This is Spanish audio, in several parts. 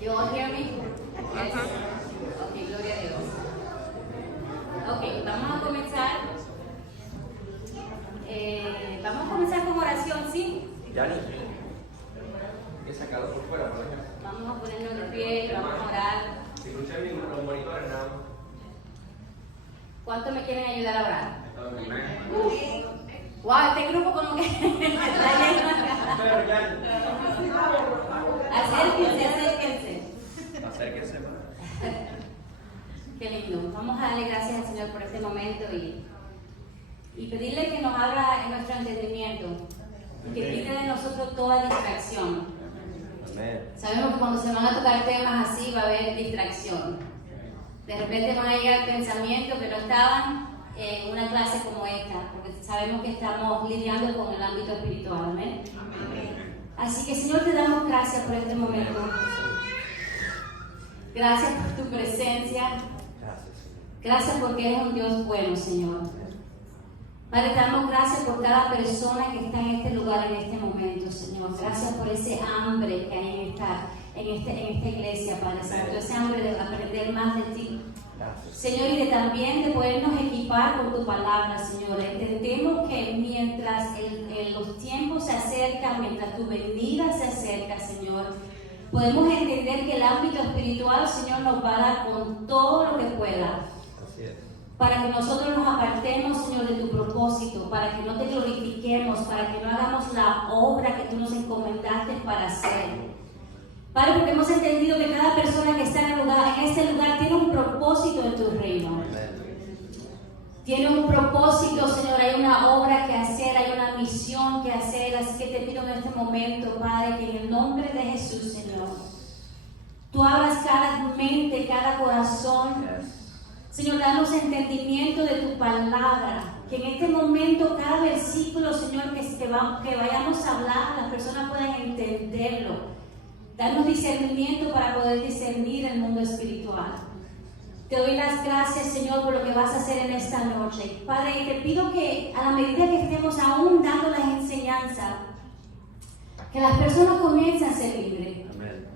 You all hear me? Yes. Ok, gloria a Dios. Ok, vamos a comenzar. Con oración, ¿sí? Dani, he sacado por fuera, por acá. Vamos a ponernos de pie y vamos a orar. Si escuchan los monitores, nada. ¿Cuántos me quieren ayudar a orar? Amén. Wow, este grupo como que está lleno acá. Acérquense. Acérquense más. Qué lindo. Vamos a darle gracias al Señor por este momento y pedirle que nos abra en nuestro entendimiento, que quite de nosotros toda distracción. Amén. Sabemos que cuando se van a tocar temas así va a haber distracción. De repente van a llegar pensamientos que no estaban en una clase como esta, porque sabemos que estamos lidiando con el ámbito espiritual. Amén. Así que, Señor, te damos gracias por este momento. Gracias por tu presencia. Gracias porque eres un Dios bueno, Señor. Padre, te damos gracias por cada persona que está en este lugar en este momento, Señor. Gracias por ese hambre que hay en esta iglesia, Padre Santo. Ese hambre de aprender más de ti. Señor, y también de podernos equipar con tu palabra, Señor. Entendemos que mientras los tiempos se acercan, mientras tu venida se acerca, Señor, podemos entender que el ámbito espiritual, Señor, nos va a dar con todo lo que pueda. Así es. Para que nosotros nos apartemos, Señor, de tu propósito, para que no te glorifiquemos, para que no hagamos la obra que tú nos encomendaste para hacer. Padre, porque hemos entendido que cada persona que está en este lugar tiene un propósito en tu reino. Tiene un propósito, Señor, hay una obra que hacer, hay una misión que hacer. Así que te pido en este momento, Padre, que en el nombre de Jesús, Señor, tú abras cada mente, cada corazón. Señor, danos entendimiento de tu palabra. Que en este momento cada versículo, Señor, que vayamos a hablar, las personas puedan entenderlo. Danos discernimiento para poder discernir el mundo espiritual. Te doy las gracias, Señor, por lo que vas a hacer en esta noche. Padre, te pido que a la medida que estemos aún dando las enseñanzas, que las personas comiencen a ser libres. Amén.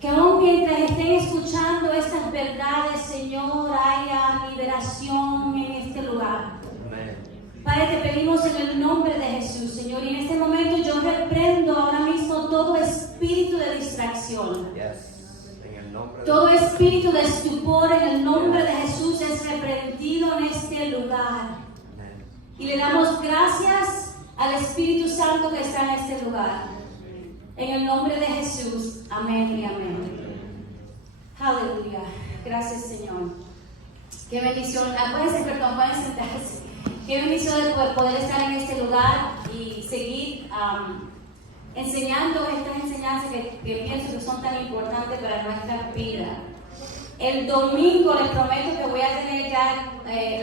Que aún mientras estén escuchando estas verdades, Señor, haya liberación en este lugar. Amén. Padre, te pedimos en el nombre de Jesús, Señor, y en este momento yo reprendo ahora mismo todo espíritu de distracción. Yes. En el nombre de Todo espíritu de estupor en el nombre de Jesús es reprendido en este lugar. Amén. Y le damos gracias al Espíritu Santo que está en este lugar. En el nombre de Jesús. Amén y amén. Aleluya. Gracias, Señor. Qué bendición. Pueden sentarse. Qué bendición de poder estar en este lugar y seguir enseñando estas enseñanzas que pienso que son tan importantes para nuestra vida. El domingo les prometo que voy a tener ya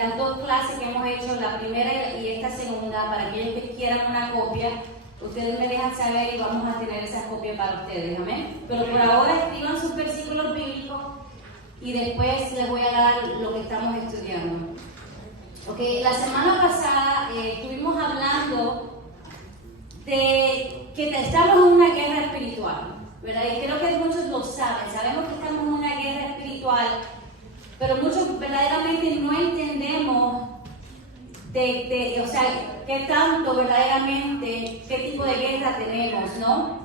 las dos clases que hemos hecho, la primera y esta segunda, para aquellos que quieran una copia. Ustedes me dejan saber y vamos a tener esas copias para ustedes, amén. Pero por ahora escriban sus versículos bíblicos y después les voy a dar lo que estamos estudiando. Ok, la semana pasada estuvimos hablando de que estamos en una guerra espiritual, ¿verdad? Y creo que muchos lo saben, sabemos que estamos en una guerra espiritual, pero muchos verdaderamente no entendemos o sea, qué tanto verdaderamente, qué tipo de guerra tenemos, ¿no?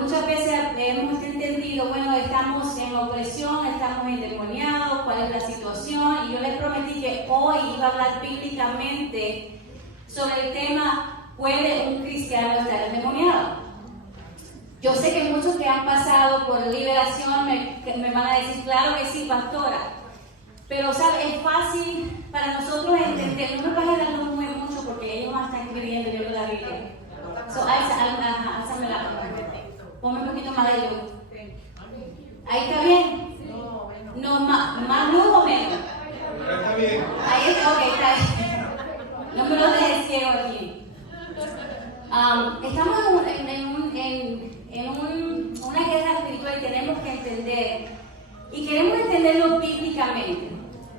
Muchas veces hemos entendido, bueno, estamos en opresión, estamos endemoniados, cuál es la situación, y yo les prometí que hoy iba a hablar bíblicamente sobre el tema, ¿puede un cristiano estar endemoniado? Yo sé que muchos que han pasado por liberación me van a decir, claro que sí, pastora. Pero, ¿sabes? Es fácil para nosotros entender. No me vas a dar muy mucho porque ellos van a estar escribiendo yo la Biblia. Álzame la mano. Ponme un poquito más de luz. ¿Ahí está bien? No, más luz o menos. Está bien. Ahí está, ok, está bien. No me lo dejes ciego aquí. Estamos en una guerra espiritual y tenemos que entender. Y queremos entenderlo bíblicamente.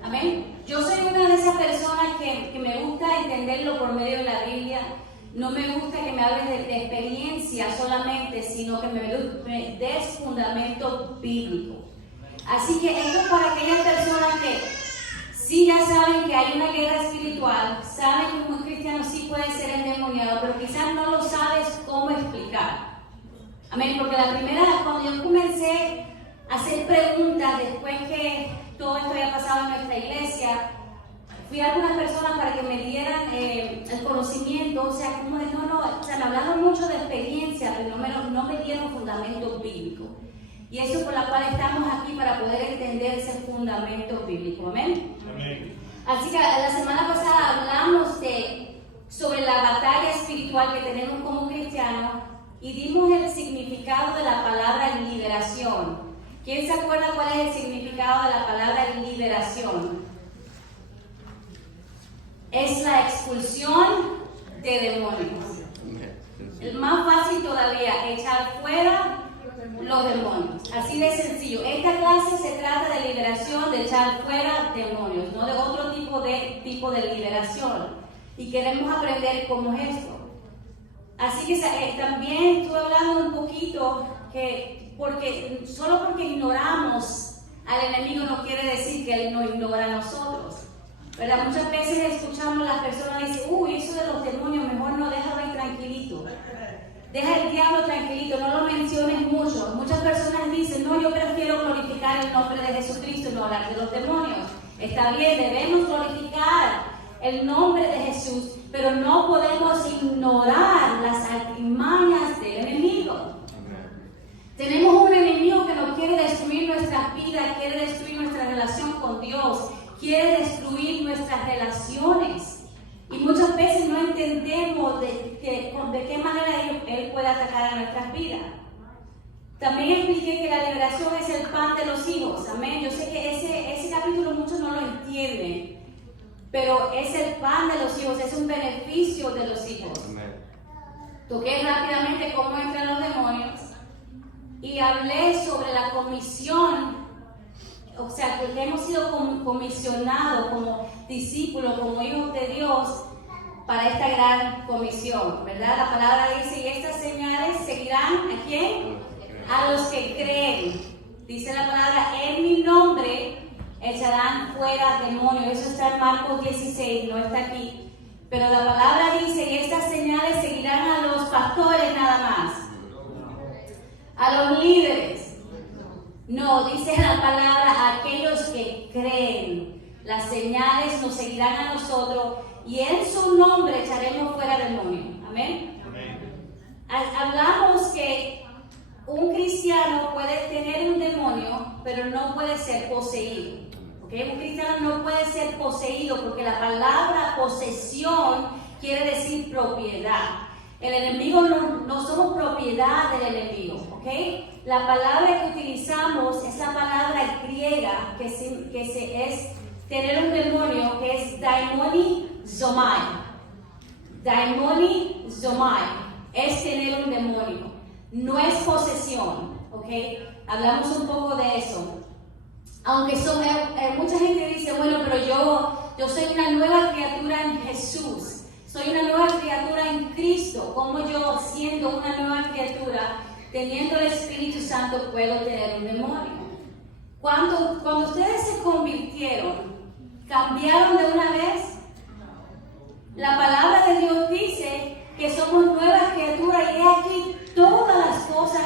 Amén. Yo soy una de esas personas que me gusta entenderlo por medio de la Biblia. no me gusta que me hables de experiencia solamente, sino que me des fundamento bíblico. Así que esto es para aquellas personas que sí ya saben que hay una guerra espiritual, saben que un cristiano sí puede ser endemoniado, pero quizás no lo sabes cómo explicar. Amén, porque cuando yo comencé a hacer preguntas después que todo esto había pasado en nuestra iglesia, fui a algunas personas para que me dieran el conocimiento, o sea, como de me hablaron mucho de experiencia, pero no me dieron fundamento bíblico. Y eso es por la cual estamos aquí, para poder entender ese fundamento bíblico. Amén. Amén. Así que la semana pasada hablamos sobre la batalla espiritual que tenemos como cristianos y dimos el significado de la palabra liberación. ¿Quién se acuerda cuál es el significado de la palabra liberación? Es la expulsión de demonios. Es más fácil todavía, echar fuera los demonios. Así de sencillo. Esta clase se trata de liberación, de echar fuera demonios, no de otro tipo de liberación. Y queremos aprender cómo es esto. Así que también estuve hablando un poquito que solo porque ignoramos al enemigo no quiere decir que él no ignora a nosotros. ¿Verdad? Muchas veces escuchamos a las personas decir, eso de los demonios, mejor no, déjalo ahí tranquilito. Deja el diablo tranquilito, no lo menciones mucho. Muchas personas dicen, no, yo prefiero glorificar el nombre de Jesucristo y no hablar de los demonios. Está bien, debemos glorificar el nombre de Jesús, pero no podemos ignorar las artimañas del enemigo. Tenemos un enemigo que nos quiere destruir nuestras vidas, quiere destruir nuestra relación con Dios, quiere destruir nuestras relaciones. Y muchas veces no entendemos de qué manera Él puede atacar a nuestras vidas. También expliqué que la liberación es el pan de los hijos. Amén. Yo sé que ese capítulo muchos no lo entienden, pero es el pan de los hijos, es un beneficio de los hijos. Amén. Toqué rápidamente cómo entran los demonios y hablé sobre la comisión. O sea, que hemos sido comisionados como discípulos, como hijos de Dios, para esta gran comisión, ¿verdad? La palabra dice, y estas señales seguirán, ¿a quién? A los que creen. Dice la palabra, en mi nombre echarán fuera demonios. Eso está en Marcos 16, no está aquí. Pero la palabra dice, y estas señales seguirán a los pastores nada más, a los líderes. No, dice la palabra, a aquellos que creen. Las señales nos seguirán a nosotros y en su nombre echaremos fuera demonios. Amén. Amén. Hablamos que un cristiano puede tener un demonio, pero no puede ser poseído. ¿Okay? Un cristiano no puede ser poseído porque la palabra posesión quiere decir propiedad. El enemigo no somos propiedad del enemigo, ¿ok? La palabra que utilizamos es la palabra griega que es tener un demonio, que es daimonizomai. Daimonizomai es tener un demonio, no es posesión, ¿ok? Hablamos un poco de eso. Aunque mucha gente dice, bueno, pero yo soy una nueva criatura en Jesús. Soy una nueva criatura en Cristo. ¿Cómo yo, siendo una nueva criatura, teniendo el Espíritu Santo, puedo tener un demonio? Cuando ustedes se convirtieron, ¿cambiaron de una vez? La palabra de Dios dice que somos nuevas criaturas y aquí todas las cosas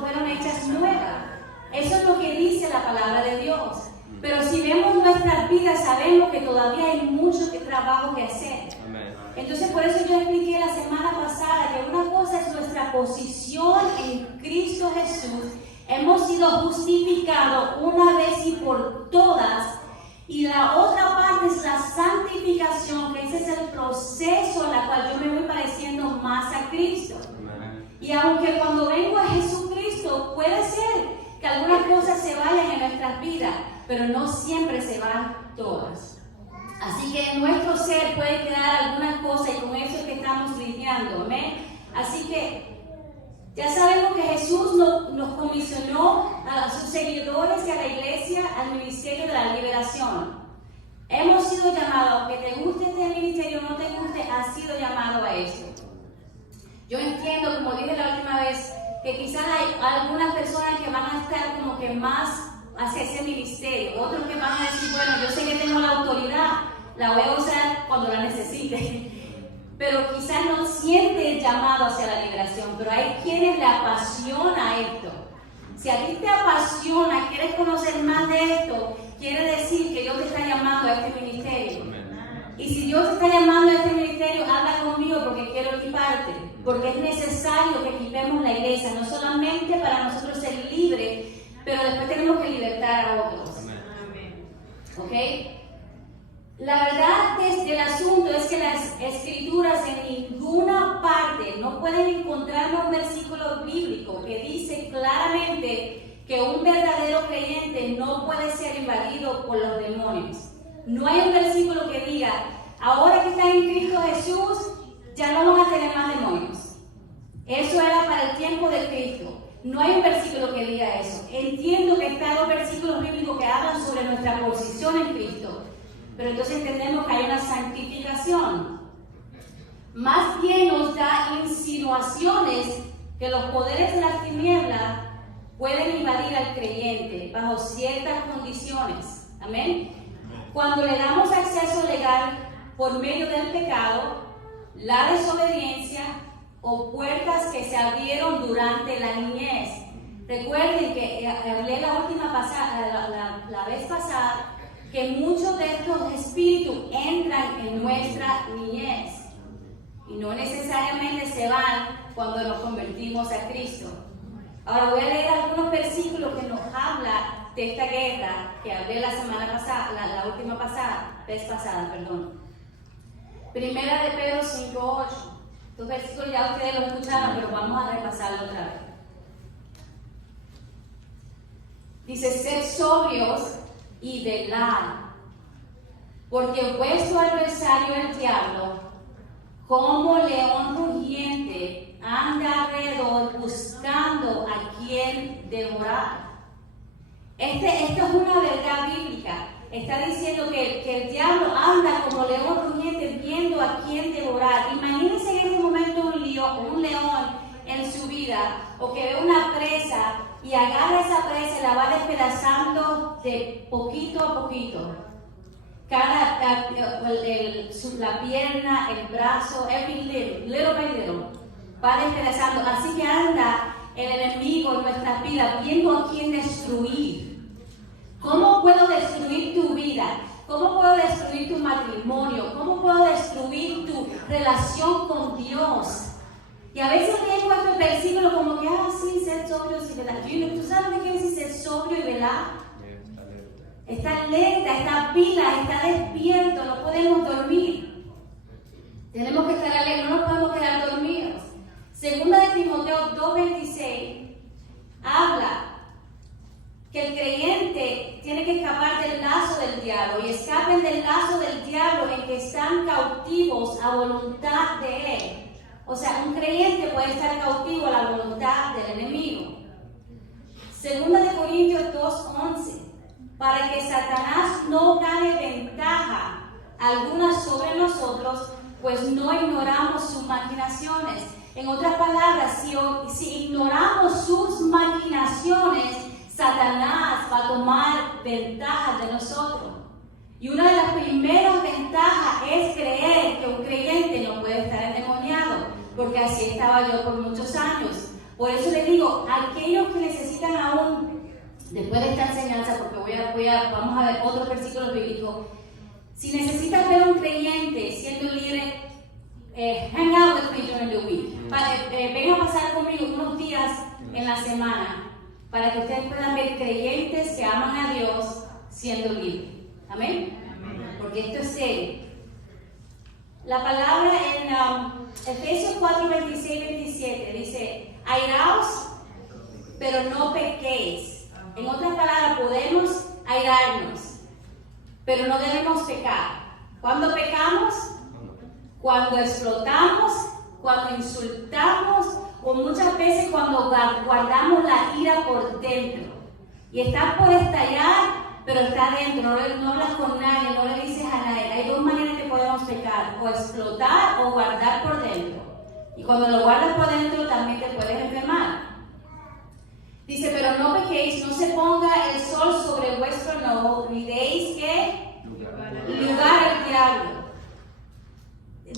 fueron hechas nuevas. Eso es lo que dice la palabra de Dios. Pero si vemos nuestras vidas, sabemos que todavía hay mucho trabajo que hacer. Amén. Entonces, por eso yo expliqué la semana pasada que una cosa es nuestra posición en Cristo Jesús. Hemos sido justificados una vez y por todas. Y la otra parte es la santificación, que ese es el proceso en el cual yo me voy pareciendo más a Cristo. Amén. Y aunque cuando vengo a Jesucristo, puede ser que algunas cosas se vayan en nuestras vidas, pero no siempre se van todas. Así que en nuestro ser puede quedar algunas cosas y con eso es que estamos lidiando. ¿Amén? Así que ya sabemos que Jesús nos comisionó a sus seguidores y a la iglesia al ministerio de la liberación. Hemos sido llamados, aunque te guste este ministerio o no te guste, has sido llamado a esto. Yo entiendo, como dije la última vez, que quizás hay algunas personas que van a estar como que más hacia ese ministerio, otros que van a decir, bueno, yo sé que tengo la autoridad, la voy a usar cuando la necesite, pero quizás no siente el llamado hacia la liberación, pero hay quienes le apasiona esto. Si a ti te apasiona, quieres conocer más de esto, quiere decir que Dios te está llamando a este ministerio. Y si Dios te está llamando a este ministerio, habla conmigo porque quiero equiparte, porque es necesario que equipemos la iglesia, no solamente para nosotros ser libres, pero después tenemos que libertar a otros. ¿Ok? La verdad del asunto es que las escrituras en ninguna parte no pueden encontrar un versículo bíblico que dice claramente que un verdadero creyente no puede ser invadido por los demonios. No hay un versículo que diga, ahora que están en Cristo Jesús, ya no van a tener más demonios. Eso era para el tiempo de Cristo. No hay un versículo que diga eso. Entiendo que están los versículos bíblicos que hablan sobre nuestra posición en Cristo. Pero entonces entendemos que hay una santificación. Más bien nos da insinuaciones que los poderes de las tinieblas pueden invadir al creyente bajo ciertas condiciones. Amén. Cuando le damos acceso legal por medio del pecado, la desobediencia o puertas que se abrieron durante la niñez. Recuerden que hablé la vez pasada que muchos de estos espíritus entran en nuestra niñez y no necesariamente se van cuando nos convertimos a Cristo. Ahora voy a leer algunos versículos que nos habla de esta guerra que hablé la semana pasada, la vez pasada. Primera de Pedro 5:8. Estos versículos ya ustedes los escucharon, pero vamos a repasarlo otra vez. Dice, sed sobrios y velad, porque vuestro adversario el diablo, como león rugiente, anda alrededor buscando a quien devorar. Esta es una verdad bíblica. Está diciendo que el diablo anda como león rugiente viendo a quién devorar. Imagínense en este momento un león en su vida, o que ve una presa y agarra esa presa y la va despedazando de poquito a poquito. La pierna, el brazo, every little by little, va despedazando. Así que anda el enemigo en nuestras vidas viendo a quién destruir. ¿Cómo puedo destruir tu vida? ¿Cómo puedo destruir tu matrimonio? ¿Cómo puedo destruir tu relación con Dios? Y a veces leemos estos versículos como que, sí, ser sobrios y velar. ¿Tú sabes lo que quiere decir ser sobrio y velar? Está alerta, está pila, está despierto, no podemos dormir. Tenemos que estar alerta, no nos podemos quedar dormidos. Segunda de Timoteo 2:26 habla que el creyente tiene que escapar del lazo del diablo, y escapen del lazo del diablo en que están cautivos a voluntad de él. O sea, un creyente puede estar cautivo a la voluntad del enemigo. Segunda de Corintios 2:11, para que Satanás no gane ventaja alguna sobre nosotros, pues no ignoramos sus maquinaciones. En otras palabras, si ignoramos sus maquinaciones, Satanás va a tomar ventaja de nosotros. Y una de las primeras ventajas es creer que un creyente no puede estar endemoniado, porque así estaba yo por muchos años. Por eso les digo, aquellos que necesitan aún, después de esta enseñanza, porque vamos a ver otros versículos bíblicos, si necesitas ver a un creyente siendo libre, hang out with me during the week. Ven a pasar conmigo unos días en la semana, para que ustedes puedan ver creyentes que aman a Dios siendo libres. Amén. Porque esto es serio. La palabra en Efesios 4:26-27 dice, airaos, pero no pequéis. En otras palabras, podemos airarnos, pero no debemos pecar. ¿Cuándo pecamos? Cuando explotamos, cuando insultamos, o muchas veces cuando guardamos la ira por dentro y está por estallar pero está dentro, no hablas con nadie, no le dices a nadie. Hay dos maneras que podemos pecar, o explotar o guardar por dentro. Y cuando lo guardas por dentro también te puedes enfermar. Dice, pero no pequéis, no se ponga el sol sobre vuestro enojo, ni deis que lugar al diablo.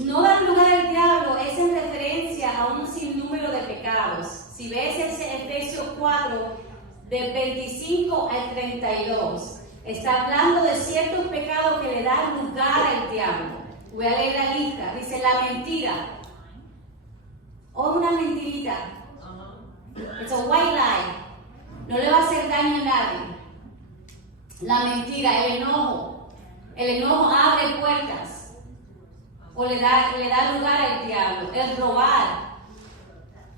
No dar lugar al diablo es en referencia a un sinnúmero de pecados. Si ves ese Efesios 4, del 25 al 32, está hablando de ciertos pecados que le dan lugar al diablo. Voy a leer la lista. Dice la mentira. O una mentirita. It's a white lie. No le va a hacer daño a nadie. La mentira, el enojo. El enojo abre puertas. O le da lugar al diablo. El robar.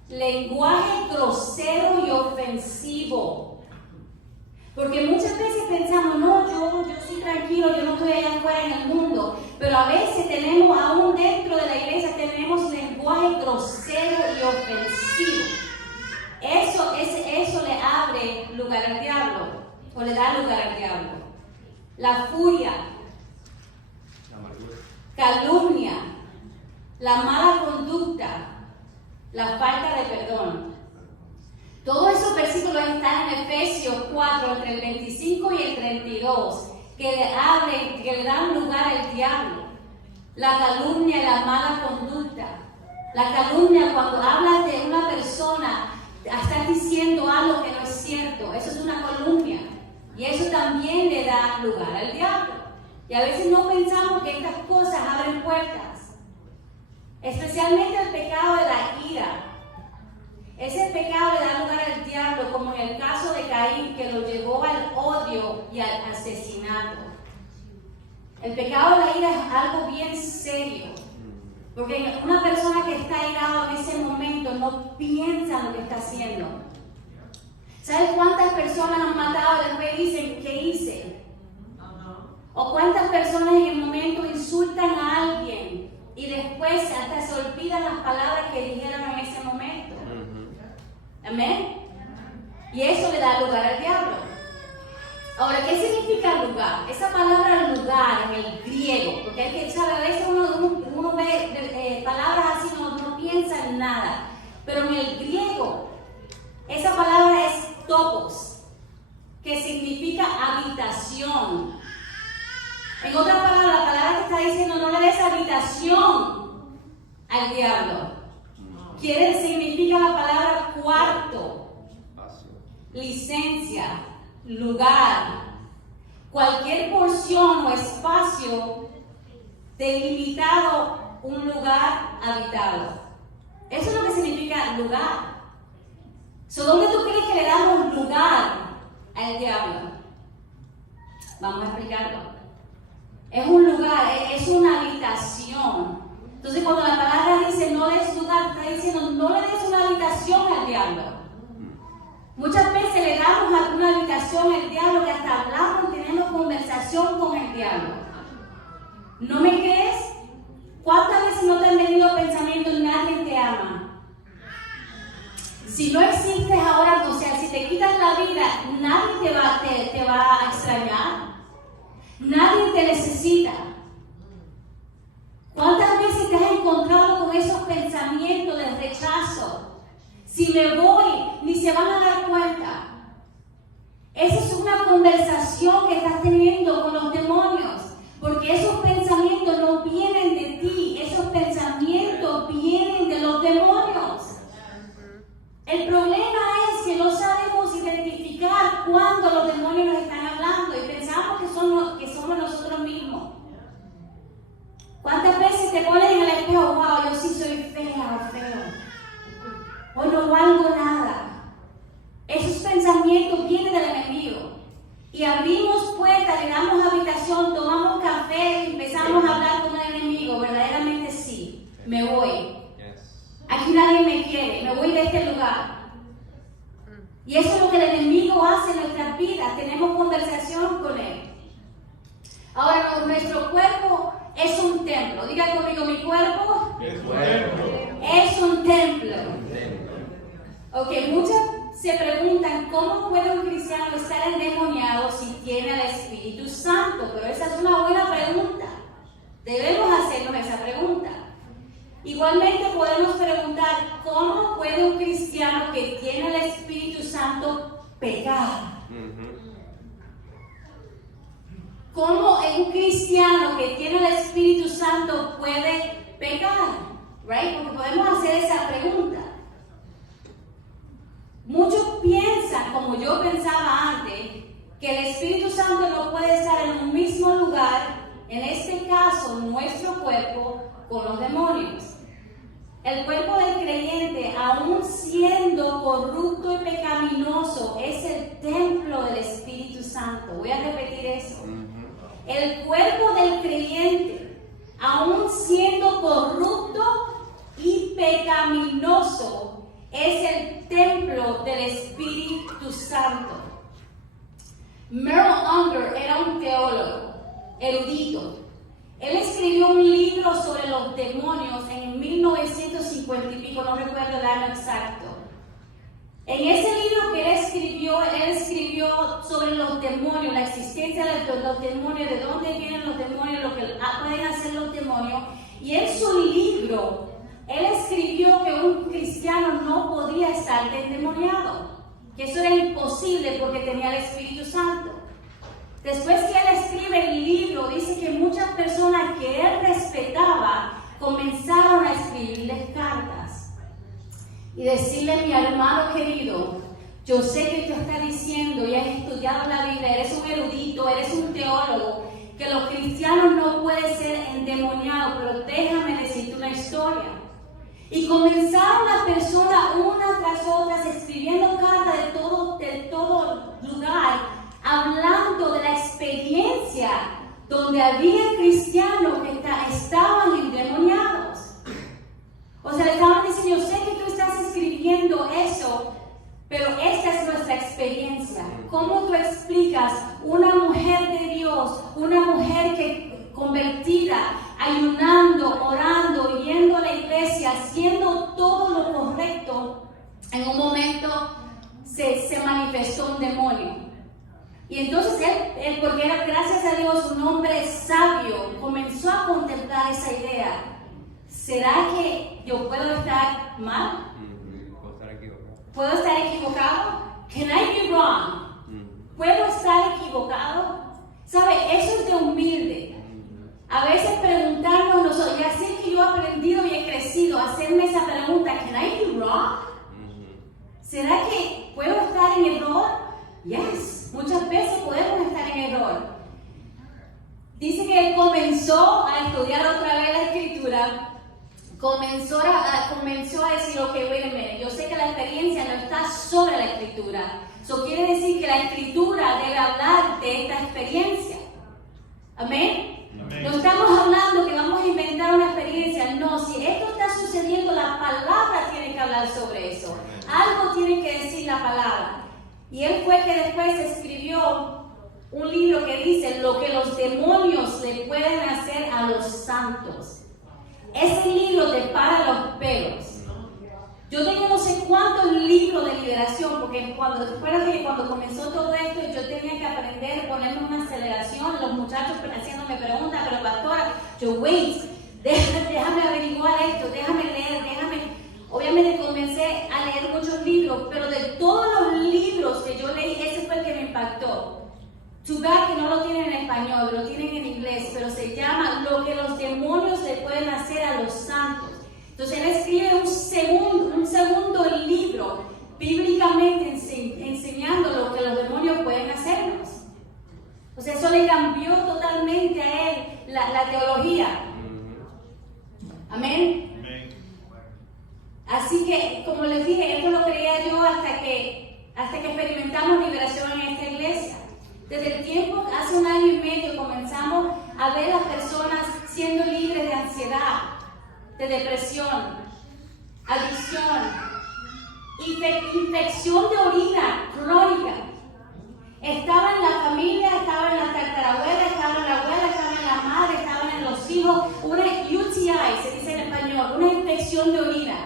Lenguaje grosero y ofensivo. Porque muchas veces pensamos, no, yo soy tranquilo, yo no estoy allá afuera en el mundo. Pero a veces tenemos, aún dentro de la iglesia, tenemos lenguaje grosero y ofensivo. Eso le abre lugar al diablo, o le da lugar al diablo. La furia, calumnia, la mala conducta, la falta de perdón. Todos esos versículos están en Efesios 4, entre el 25 y el 32, que le dan lugar al diablo. La calumnia y la mala conducta. La calumnia, cuando hablas de una persona, estás diciendo algo que no es cierto. Eso es una calumnia. Y eso también le da lugar al diablo. Y a veces no pensamos que estas cosas abren puertas. Especialmente el pecado de la ira. Ese pecado le da lugar al diablo, como en el caso de Caín, que lo llevó al odio y al asesinato. El pecado de la ira es algo bien serio. Porque una persona que está airada en ese momento no piensa lo que está haciendo. ¿Sabes cuántas personas han matado y después dicen, ¿qué hice? O cuántas personas en el momento insultan a alguien y después hasta se olvidan las palabras que dijeron en ese momento. Amén. Y eso le da lugar al diablo. Ahora, ¿qué significa lugar? Esa palabra lugar en el griego, porque hay que saber, a veces uno ve palabras así, no piensa en nada. Pero en el griego, esa palabra es topos, que significa habitación. En otras palabras, la palabra que está diciendo, no le des habitación al diablo. Significa la palabra cuarto, licencia, lugar, cualquier porción o espacio delimitado, un lugar habitado. Eso es lo que significa lugar. ¿Dónde tú crees que le damos lugar al diablo? Vamos a explicarlo. Es un lugar, es una habitación. Entonces cuando la palabra dice no des lugar, está diciendo no le des una habitación al diablo. Muchas veces le damos una habitación al diablo, que hasta hablamos, tenemos conversación con el diablo. ¿No me crees? ¿Cuántas veces no te han venido pensamientos, nadie te ama? Si no existes ahora, o sea, si te quitas la vida, nadie te va a extrañar. Nadie te necesita. ¿Cuántas veces te has encontrado con esos pensamientos de rechazo? Si me voy, ni se van a dar cuenta. Esa es una conversación que estás teniendo con los demonios, porque esos pensamientos no vienen de ti, esos pensamientos vienen de los demonios. El problema es que no sabemos identificar cuándo los demonios nos están hablando y pensamos que somos nosotros mismos. ¿Cuántas veces te pones en el espejo, wow, yo sí soy fea o feo? O no valgo nada. Esos pensamientos vienen del enemigo. Y abrimos puertas, le damos habitación, tomamos café y empezamos a hablar con el enemigo. Verdaderamente sí, me voy. Aquí nadie me quiere, me voy de este lugar. Y eso es lo que el enemigo hace en nuestras vidas. Tenemos conversación con él. Ahora, nuestro cuerpo es un templo. Diga conmigo, mi cuerpo es un templo. es un templo. Ok, se preguntan cómo puede un cristiano estar endemoniado si tiene el Espíritu Santo, pero esa es una buena pregunta. Debemos hacernos esa pregunta. Igualmente podemos preguntar cómo puede un cristiano que tiene el Espíritu Santo pecar. ¿Cómo un cristiano que tiene el Espíritu Santo puede pecar? Right? Porque podemos hacer esa pregunta. Muchos piensan, como yo pensaba antes, que el Espíritu Santo no puede estar en un mismo lugar, en este caso nuestro cuerpo, con los demonios. El cuerpo del creyente, aun siendo corrupto y pecaminoso, es el templo del Espíritu Santo. Voy a repetir eso. El cuerpo del creyente, aun siendo corrupto y pecaminoso, es el templo del Espíritu Santo. Merrill Unger era un teólogo erudito. Él escribió un libro sobre los demonios en 1950 y pico, no recuerdo el año exacto. En ese libro que él escribió sobre los demonios, la existencia de los demonios, de dónde vienen los demonios, lo que pueden hacer los demonios. Y en su libro, él escribió que un cristiano no podía estar endemoniado, que eso era imposible porque tenía el Espíritu Santo. Después que él escribe el libro, dice que muchas personas que él respetaba comenzaron a escribirle cartas y decirle: mi hermano querido, yo sé que tú estás diciendo y has estudiado la Biblia, eres un erudito, eres un teólogo, que los cristianos no pueden ser endemoniados, pero déjame decirte una historia. Y comenzaron las personas una tras otra escribiendo cartas de todo lugar, hablando de la experiencia donde había cristianos que estaban endemoniados. O sea, le estaban diciendo: yo sé que tú estás escribiendo eso, pero esta es nuestra experiencia. ¿Cómo tú explicas una mujer de Dios, una mujer que convertida, ayunando, orando, yendo a la iglesia, haciendo todo lo correcto, en un momento se manifestó un demonio? Y entonces él, porque era, gracias a Dios, un hombre sabio, comenzó a contemplar esa idea. ¿Será que yo puedo estar mal? ¿Puedo estar equivocado? Can I be wrong? ¿Puedo estar equivocado? ¿Sabe? Eso es de humilde. A veces preguntarnos nosotros, y así que yo he aprendido y he crecido, hacerme esa pregunta: ¿can I be wrong? ¿Será que puedo estar en error? Yes, muchas veces podemos estar en error. Dice que él comenzó a estudiar otra vez la Escritura, comenzó a decir: ok, wait a minute, yo sé que la experiencia no está sobre la Escritura. Eso quiere decir que la Escritura debe hablar de esta experiencia. Amén. No estamos hablando que vamos a inventar una experiencia. No, si esto está sucediendo, la palabra tiene que hablar sobre eso. Algo tiene que decir la palabra. Y él fue que después escribió un libro que dice lo que los demonios le pueden hacer a los santos. Ese libro te para los pelos. Yo tengo no sé cuántos libros de liberación, porque cuando comenzó todo esto, yo tenía que aprender, ponerme una aceleración, los muchachos haciéndome preguntas: pero pastora, déjame averiguar esto, déjame leer, Obviamente comencé a leer muchos libros, pero de todos los libros que yo leí, ese fue el que me impactó. Too bad que no lo tienen en español, lo tienen en inglés, pero se llama Lo que los demonios le pueden hacer a los santos. Entonces él escribe un segundo libro, bíblicamente enseñando lo que los demonios pueden hacernos. O sea, eso le cambió totalmente a él la teología. Amén. Así que, como les dije, esto lo creía yo hasta que experimentamos liberación en esta iglesia. Desde el tiempo, hace 1 año y medio, comenzamos a ver a las personas siendo libres de ansiedad, de depresión, adicción, infección de orina crónica. Estaba en la familia, estaba en la tatarabuela, estaba en la abuela, estaba en la madre, estaban en los hijos. Una UTI, se dice en español, una infección de orina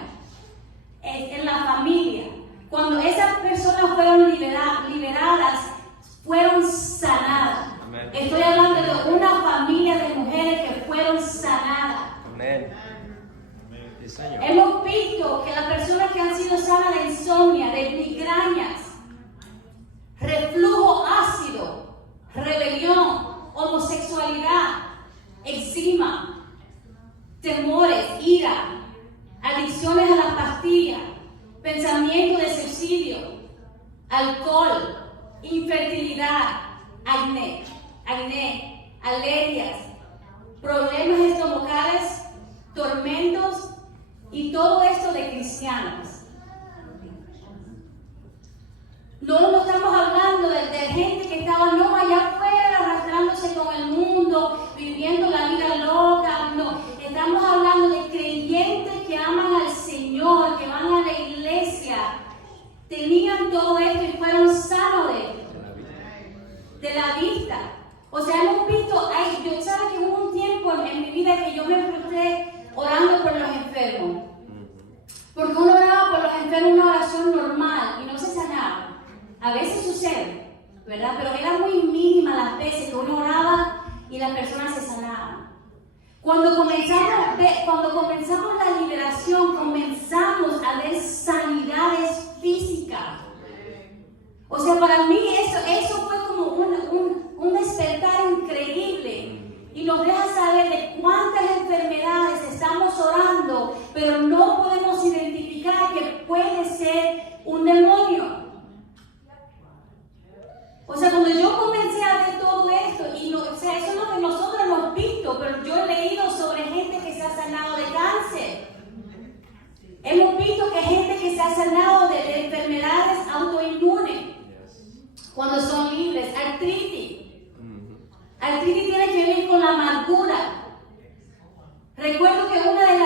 en la familia. Cuando esas personas personas fueron liberadas, fueron sanadas. Amén. Estoy hablando de una familia de mujeres que fueron sanadas. Amén. Sí, Señor. Hemos visto que las personas que han sido sanas de insomnio, de migrañas, reflujo ácido, rebelión, homosexualidad, eczema, temores, ira, adicciones a las pastillas, pensamiento de suicidio, alcohol, infertilidad, acné, alergias, problemas estomacales, tormentos y todo esto de cristianos. No estamos hablando de gente que estaba allá afuera arrastrándose con el mundo, viviendo la vida loca. No, estamos hablando de creyentes que aman al Señor, que van a la iglesia, tenían todo esto y fueron sanos de la vista. O sea, hemos visto, yo sabes que hubo un tiempo en mi vida que yo me frustré orando por los enfermos. Porque uno oraba por los enfermos una oración normal y no se sanaba. A veces sucede, ¿verdad? Pero era muy mínima las veces que uno oraba y las personas se sanaban. Cuando comenzamos la liberación, comenzamos a ver sanidades físicas. O sea, para mí eso fue como un despertar increíble. Y nos deja saber de cuántas enfermedades estamos orando, pero no podemos identificar que puede ser un demonio. O sea, cuando yo comencé a ver todo esto, eso es lo que nosotros hemos visto, pero yo he leído sobre gente que se ha sanado de cáncer. Hemos visto que gente que se ha sanado de enfermedades autoinmunes, cuando son libres, artritis. Artritis tiene que ver con la amargura. Recuerdo que uno de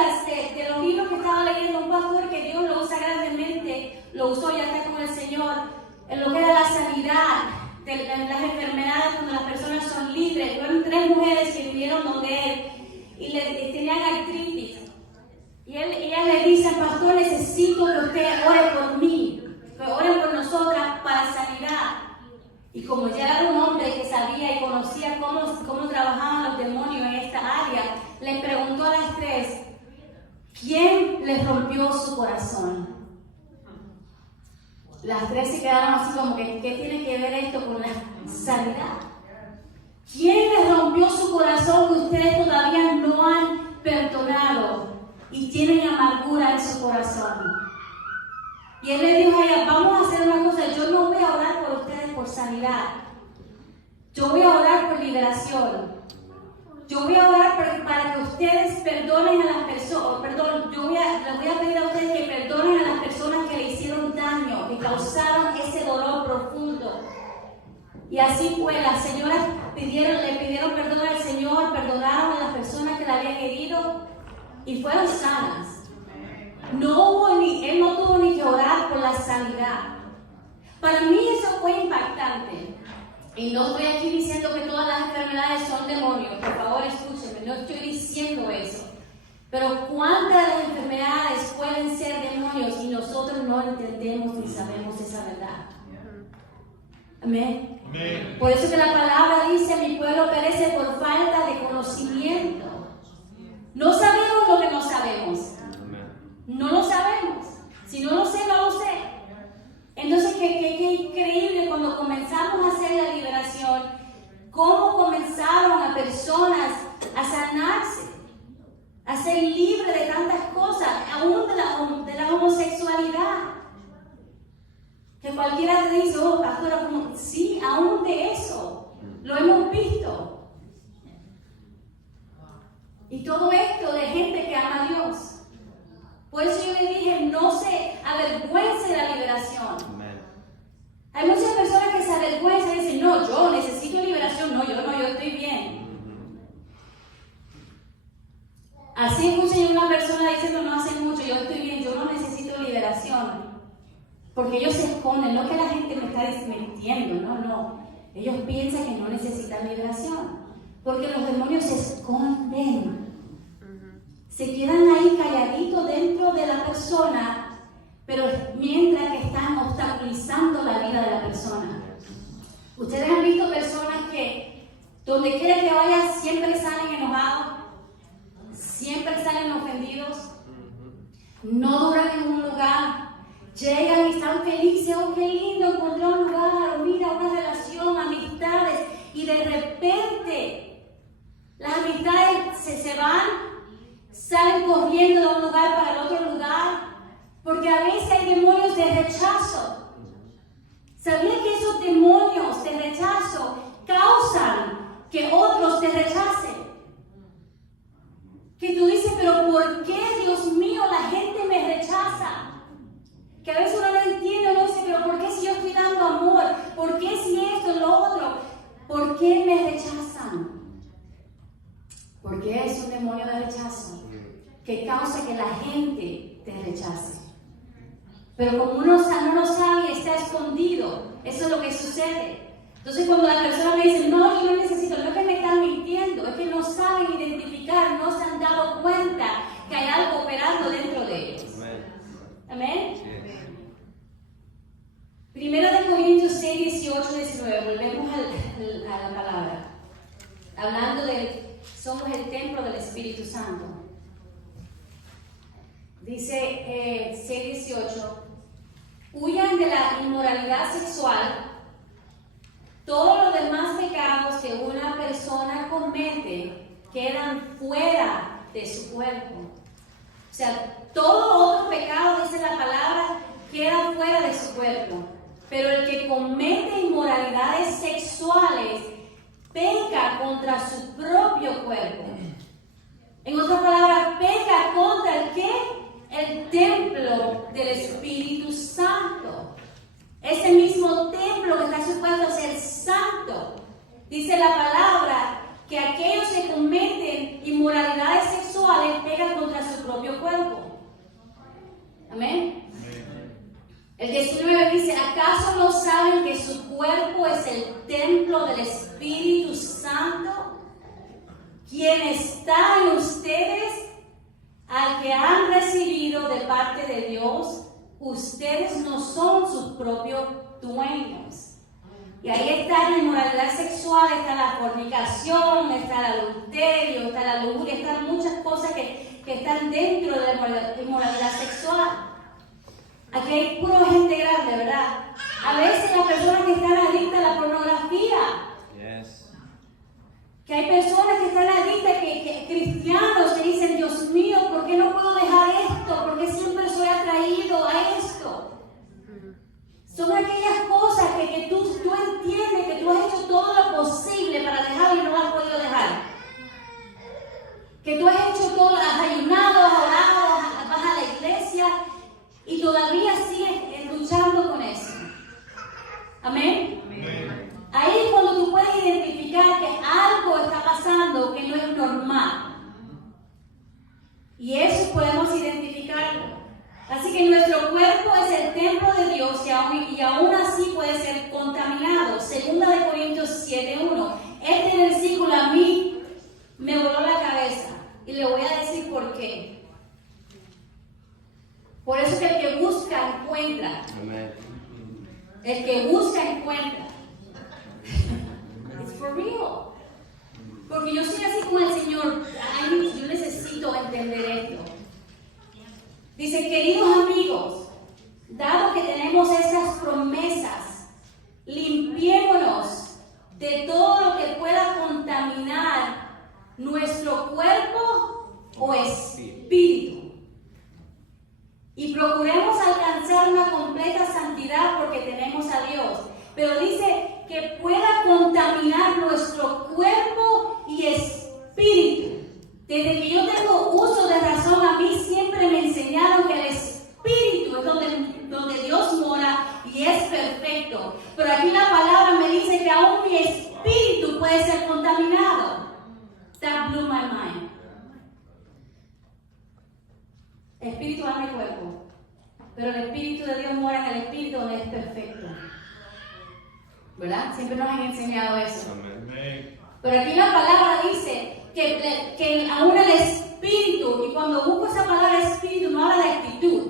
los libros que estaba leyendo, un pastor que Dios lo usa grandemente, lo usó ya está con el Señor, en lo que era la sanidad de las enfermedades cuando las personas son libres. Fueron 3 mujeres que vinieron donde él y tenían artritis. Y ella le dice al pastor, necesito que usted ore por mí, que ore por nosotras para sanidad. Y como ya era un hombre que sabía y conocía cómo trabajaban los demonios en esta área, le preguntó a las 3, ¿quién les rompió su corazón? Las 3 se quedaron así como que, ¿qué tiene que ver esto con la sanidad? ¿Quién les rompió su corazón que ustedes todavía no han perdonado y tienen amargura en su corazón? Y él le dijo a ella, vamos a hacer una cosa, yo no voy a orar por ustedes por sanidad. Yo voy a orar por liberación. Yo voy a orar para que ustedes perdonen a las personas, les voy a pedir a ustedes que perdonen a las personas que le hicieron daño, que causaron ese dolor profundo. Y así fue, las señoras le pidieron perdón al Señor, perdonaron a las personas que la habían herido y fueron sanas. Él no tuvo ni que orar por la sanidad. Para mí eso fue impactante. Y no estoy aquí diciendo que todas las enfermedades son demonios. Por favor, escúchenme, no estoy diciendo eso. Pero ¿cuántas de las enfermedades pueden ser demonios y nosotros no entendemos ni sabemos esa verdad? Amén. Amén. Por eso que la palabra dice, mi pueblo perece por falta de conocimiento. No sabemos lo que no sabemos. No lo sabemos. Si no lo sé, no lo sé. Entonces, qué increíble cuando comenzamos a hacer la liberación, cómo comenzaron a personas a sanarse, a ser libres de tantas cosas, aún de la homosexualidad. Que cualquiera te dice, oh, pastora, sí, aún de eso, lo hemos visto. Y todo esto de gente que ama a Dios. Por eso yo le dije, no se avergüence de la liberación. Amen. Hay muchas personas que se avergüenzan y dicen, no, yo necesito liberación, yo estoy bien. Así escuché una persona diciendo, no hace mucho, yo estoy bien, yo no necesito liberación. Porque ellos se esconden, no que la gente me está desmintiendo, no. Ellos piensan que no necesitan liberación. Porque los demonios se esconden. Se quedan ahí calladitos dentro de la persona, pero mientras que están obstaculizando la Donde quiera que vayan, siempre salen enojados, siempre salen ofendidos, no duran en un lugar, llegan y están felices, oh qué lindo, encontré un lugar, mira una relación, amistades, y de repente las amistades se van, salen corriendo de un lugar para el otro lugar, porque a veces hay demonios de rechazo. ¿Sabías que esos demonios de rechazo causan que otros te rechacen? Que tú dices, pero ¿por qué, Dios mío, la gente me rechaza? Que a veces uno no entiende, uno dice, pero ¿por qué si yo estoy dando amor? ¿Por qué si esto, lo otro? ¿Por qué me rechazan? Porque es un demonio de rechazo que causa que la gente te rechace. Pero como uno no lo sabe y está escondido, eso es lo que sucede. Entonces cuando la persona me dice, no, yo no necesito, no es que me están mintiendo, es que no saben identificar, no se han dado cuenta que hay algo operando dentro de ellos. Amén. Primero de Corintios 6, 18, 19, volvemos a la palabra. Hablando de, somos el templo del Espíritu Santo. Dice 6, 18, huyan de la inmoralidad sexual. Todos los demás pecados que una persona comete quedan fuera de su cuerpo. O sea, todo otro pecado, dice la palabra, queda fuera de su cuerpo. Pero el que comete inmoralidades sexuales peca contra su propio cuerpo. En otras palabras, peca contra el ¿qué? El templo del Espíritu Santo. Ese mismo templo que está supuesto a ser santo. Dice la palabra que aquellos que cometen inmoralidades sexuales pecan contra su propio cuerpo. Amén. El 19 dice, ¿acaso no saben que su cuerpo es el templo del Espíritu Santo, quien está en ustedes, al que han recibido de parte de Dios? Ustedes no son sus propios dueños. Y ahí está la inmoralidad sexual, está la fornicación, está el adulterio, está la lujuria, están muchas cosas que están dentro de la inmoralidad sexual. Aquí hay pura gente grande, ¿verdad? A veces las personas que están adictas a la pornografía. Yes. Que hay personas que están adictas, que cristianos que dicen, Dios mío, ¿por qué no puedo dejar esto? ¿Por qué siempre soy atraído a esto? Son aquellas cosas que tú entiendes que tú has hecho todo lo posible para dejarlo y no lo has podido dejar. Que tú has hecho todo, has ayunado, has orado, vas a la iglesia y todavía sigues luchando con eso. Amén. Amén. Ahí es cuando tú puedes identificar que algo está pasando que no es normal. Y eso podemos identificarlo. Así que nuestro cuerpo es el templo de Dios y aún así puede ser contaminado. Segunda de Corintios 7:1. Este versículo a mí me voló la cabeza y le voy a decir por qué. Por eso que el que busca encuentra. Amen. El que busca encuentra. It's for real. Porque yo soy así como el Señor. Yo necesito entender esto. Dice, queridos amigos, dado que tenemos estas promesas, limpiémonos de todo lo que pueda contaminar nuestro cuerpo o espíritu. Y procuremos alcanzar una completa santidad porque tenemos a Dios. Pero dice que pueda contaminar nuestro cuerpo y espíritu. Desde que yo tengo uso de razón, a mí siempre me enseñaron que el espíritu es donde Dios mora y es perfecto. Pero aquí la palabra me dice que aún mi espíritu puede ser contaminado. That blew my mind. Espíritu, alma y cuerpo. Pero el Espíritu de Dios mora en el Espíritu donde es perfecto. ¿Verdad? Siempre nos han enseñado eso. Amén. Pero aquí la palabra dice que aún el Espíritu, y cuando busco esa palabra Espíritu no habla de actitud.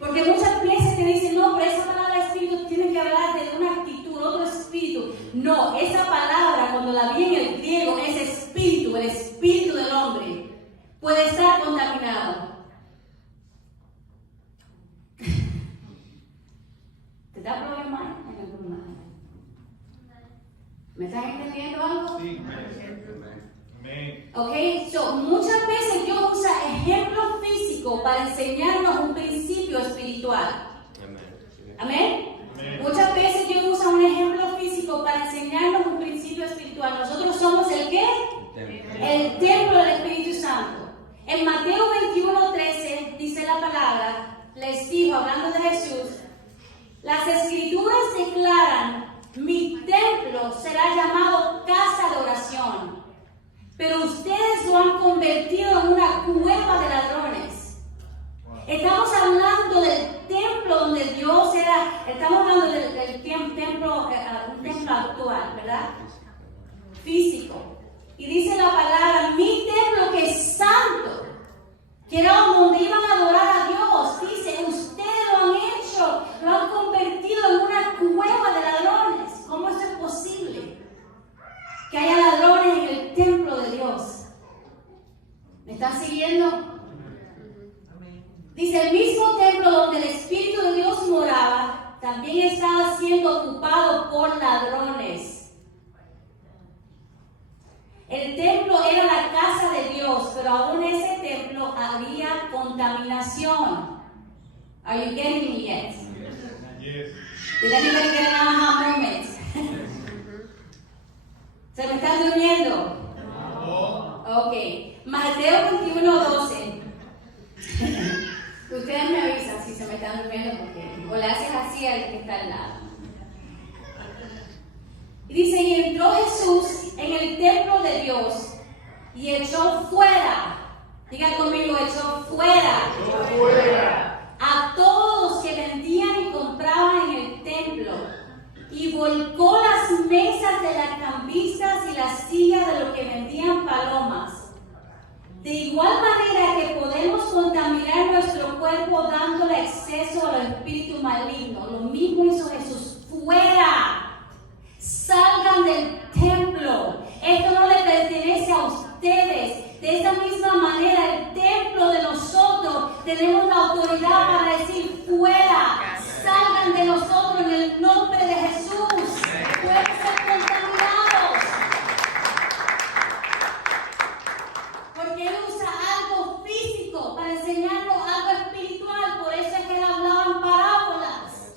Porque muchas veces te dicen, no, pero esa palabra Espíritu tiene que hablar de una actitud, otro espíritu. No, esa palabra cuando la vi en el griego el espíritu del hombre, puede estar contaminado. ¿Te da problema en algún lado? ¿Me estás entendiendo algo? Sí. Ok, so muchas veces Dios usa ejemplo físico para enseñarnos un principio espiritual. Amén. Muchas veces Dios usa un ejemplo físico para enseñarnos un principio espiritual. Nosotros somos el ¿qué? El templo del Espíritu Santo. En Mateo 21:13 dice la palabra, les dijo, hablando de Jesús, las escrituras declaran, mi templo será llamado casa de oración, pero ustedes lo han convertido en una cueva de ladrones. Estamos hablando del templo donde Dios era, estamos hablando del templo, un templo actual, ¿verdad? Físico. Y dice la palabra, mi templo que es santo, que era donde iban a adorar a Dios. Dice, ustedes lo han hecho, lo han convertido en una cueva de ladrones. ¿Cómo eso es posible? Que haya ladrones en el templo de Dios. ¿Me están siguiendo? Dice, el mismo templo donde el Espíritu de Dios moraba, también estaba siendo ocupado por ladrones. El templo era la casa de Dios, pero aún en ese templo había contaminación. Are you getting me yet? Yes. Did anybody get an aha moment? ¿Se me están durmiendo? Ok. Mateo 21:12. Ustedes me avisan si se me están durmiendo porque o le haces así al que está al lado. Y dice, y entró Jesús en el templo de Dios y echó fuera, diga conmigo, echó fuera a todos los que vendían y compraban en el templo y volcó las mesas de las cambistas y las sillas de los que vendían palomas. De igual manera que podemos contaminar nuestro cuerpo dándole acceso a los espíritus malignos, lo mismo hizo Jesús. Fuera, salgan del templo. Esto no le pertenece a ustedes. De esta misma manera, el templo de nosotros tenemos la autoridad para decir fuera, salgan de nosotros en el nombre de Jesús. Pueden ser contaminados. Porque Él usa algo físico para enseñarnos algo espiritual. Por eso es que Él hablaba en parábolas.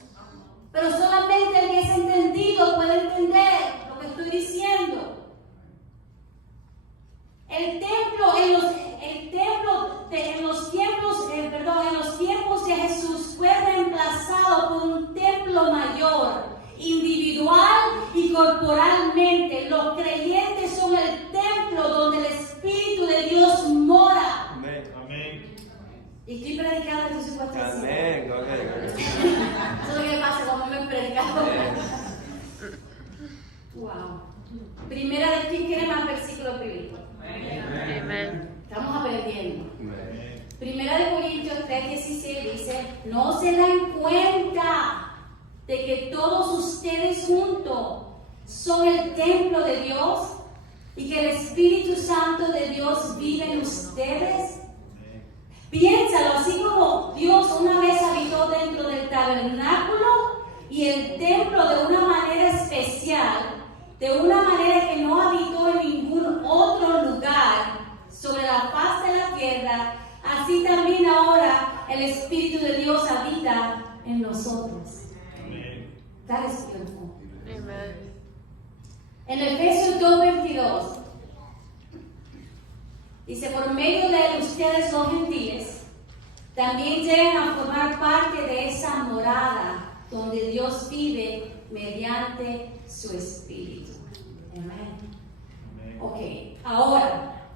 Pero solamente el que es entendido puede entender lo que estoy diciendo. En los tiempos de Jesús fue reemplazado por un templo mayor, individual y corporalmente. Los creyentes son el templo donde el Espíritu de Dios mora. Amén. Y estoy predicando, entonces puedo decir. Amén, gloria a Dios. Eso es lo que pasa cuando me he predicado. Wow. Primera de quién quiere más versículos bíblicos. Amen. Estamos aprendiendo. Amén. Primera de Corintios 3:16 dice, no se dan cuenta de que todos ustedes juntos son el templo de Dios y que el Espíritu Santo de Dios vive en ustedes. Piénsalo, así como Dios una vez habitó dentro del tabernáculo y el templo de una manera especial, de una manera que no habitó en ningún otro lugar sobre la faz de la tierra, así también ahora el Espíritu de Dios habita en nosotros. Amén. That is beautiful. Amen. En Efesios 2:22 dice, por medio de él ustedes los gentiles también llegan a formar parte de esa morada donde Dios vive mediante su Espíritu. Amén. Ok, ahora,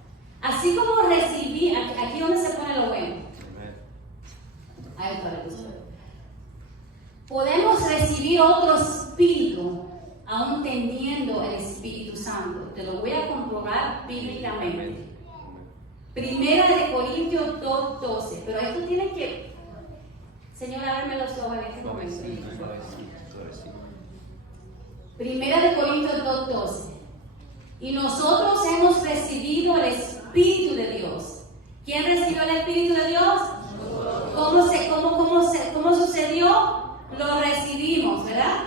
así como recibí, aquí donde se pone lo bueno. Ahí está, podemos recibir otro espíritu aún teniendo el Espíritu Santo. Te lo voy a comprobar bíblicamente. Primera de Corintios 2:12. Pero esto tiene que, Señor, ábreme los ojos en este momento. Primera de Corintios 2:12. Y nosotros hemos recibido el Espíritu de Dios. ¿Quién recibió el Espíritu de Dios? ¿Cómo sucedió? Lo recibimos, ¿verdad?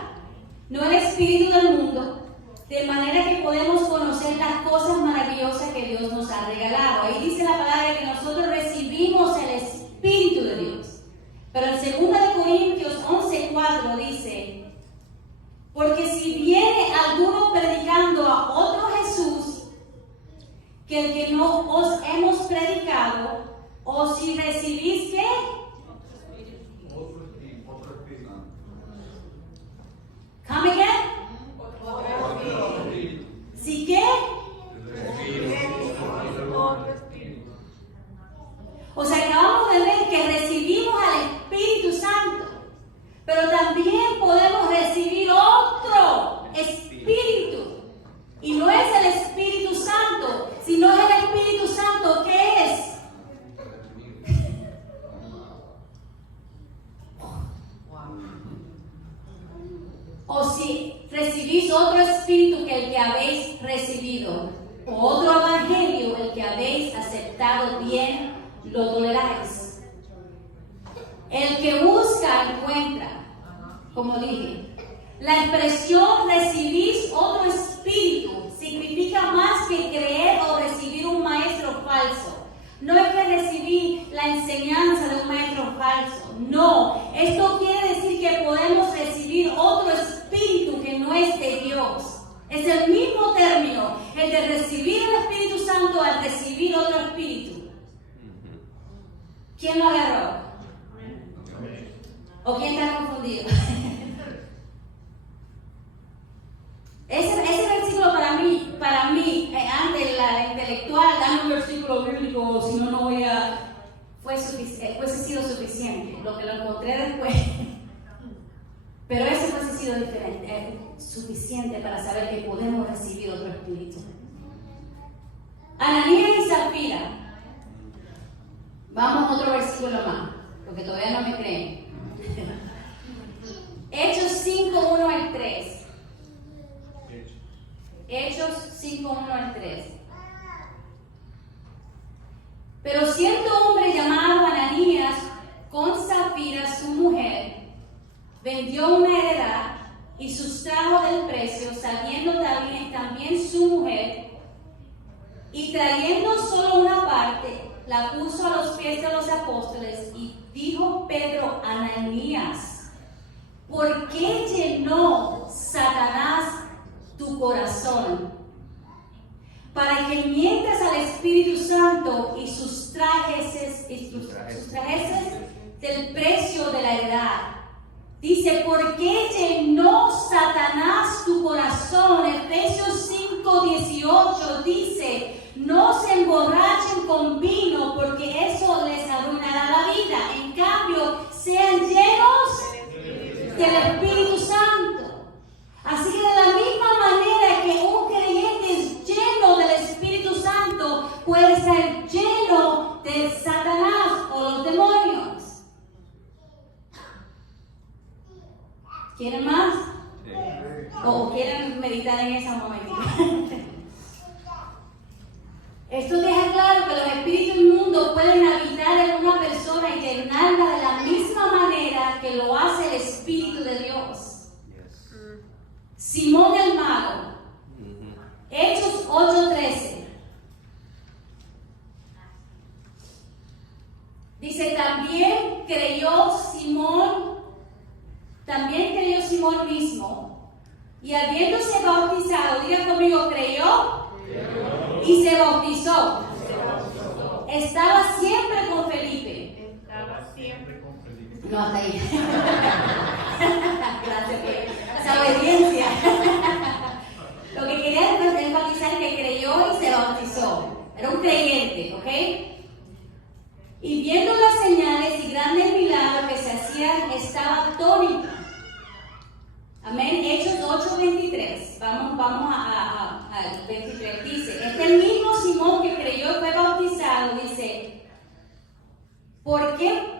No el Espíritu del mundo, de manera que podemos conocer las cosas maravillosas que Dios nos ha regalado. Ahí dice la palabra que nosotros recibimos el Espíritu de Dios. Pero en 2 Corintios 11:4 dice: porque si viene alguno predicando a otro Jesús que el que no os hemos predicado, o si recibís ¿qué? Come again? ¿Sí qué? O sea, acabamos de ver que recibimos al Espíritu Santo, pero también podemos recibir otro Espíritu. Y no es el Espíritu Santo, sino es el Espíritu Santo, ¿qué es? O si recibís otro espíritu que el que habéis recibido, o otro evangelio el que habéis aceptado, bien lo toleráis. El que busca encuentra, como dije. La expresión recibís otro espíritu significa más que creer o recibir un maestro falso. No es que recibir la enseñanza de un maestro falso. No, esto quiere decir que podemos recibir otro espíritu que no es de Dios. Es el mismo término, el de recibir el Espíritu Santo al recibir otro espíritu. ¿Quién lo agarró? ¿O quién está confundido? Ese versículo para mí, antes la intelectual, dame un versículo bíblico, si no, no voy a... Fuese sido suficiente, lo que lo encontré después. Pero ese fuese sido diferente, suficiente para saber que podemos recibir otro espíritu. Ananías y Zafira. Vamos a otro versículo más, porque todavía no me creen. Hechos 5:1 al 3. Hechos 5:1 al 3. Pero cierto hombre llamado Ananías, con Zafira su mujer, vendió una heredad y sustrajo del precio, sabiendo también su mujer, y trayendo solo una parte, la puso a los pies de los apóstoles, y dijo Pedro a Ananías: ¿por qué llenó Satanás tu corazón, para que mientas al Espíritu Santo y sustrajeses del precio de la heredad? Dice: ¿por qué llenó Satanás tu corazón? Efesios 5:18 dice: no se emborrachen con vino, porque eso les arruinará la vida. En cambio, sean llenos del Espíritu Santo. Así que de la misma manera que un creyente es lleno del Espíritu Santo, puede ser lleno de Satanás o los demonios. ¿Quieren más? Sí. ¿O quieren meditar en ese momento? Esto deja claro que los espíritus inmundos pueden habitar en una persona y llenarla de la misma manera que lo hace el Espíritu de Dios. Simón el mago, Hechos 8:13. Dice: también creyó Simón mismo, y habiéndose bautizado, diga conmigo, creyó y se bautizó. Estaba siempre con Felipe. No, hasta ahí. Gracias, esa obediencia. Lo que quería enfatizar es que creyó y se bautizó. Era un creyente, ¿ok? Y viendo las señales y grandes milagros que se hacían, estaba atónito. Amén. Hechos 8:23. Vamos al 23. Dice: el mismo Simón que creyó y fue bautizado, dice, ¿por qué?